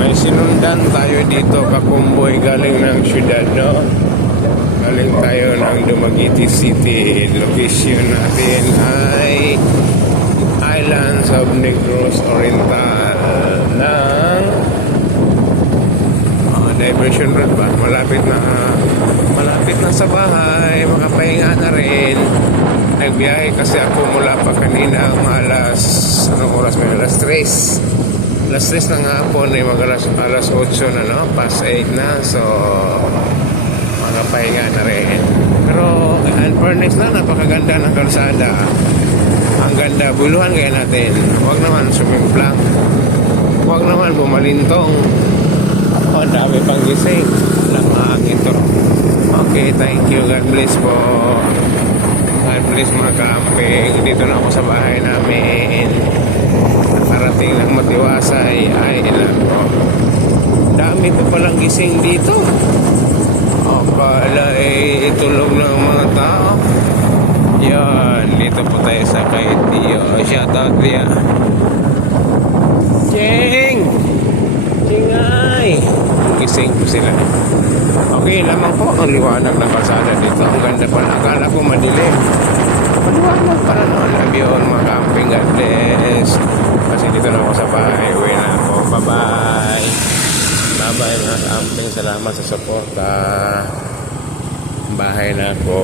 May sinundan tayo dito, kakumboy galing ng syudad, no? Galing tayo ng Dumaguete City. Location natin ay Islands of Negros Oriental ng Diversion Road ba? Malapit na sa bahay. Makapahinga na rin. Nagbiyahe kasi ako mula pa kanina alas, anong oras may alas 3 ng hapon ay alas 8 na, no? Past 8 na, so makapahinga na rin. Pero in fairness na, napakaganda ng kalsada. Ang ganda, buluhan kaya natin. Huwag naman sumimplang, huwag naman bumalintong. Oh, dami pang gising. Lamang ito. Okay, thank you. God bless po. God bless mga camping. Dito na ako sa bahay namin. Nakarating ng Matiwasay. Ay, ilan po. Dami pa palang gising dito. O, pala itulog ng mga tao. Yan, dito po tayo sa kay Tio. Shout out niya. Cheng! Chingay! Gising po sila. Okay lamang po ang liwanag ng kalsada dito. Ang ganda pa na. Akala ko madilim. Maliwanag pa na. Love you all mga camping. God bless. Kasi dito na ako sa bahay. Uwi na ako. Bye-bye. Bye-bye mga camping. Salamat sa suporta. Bahay na ako.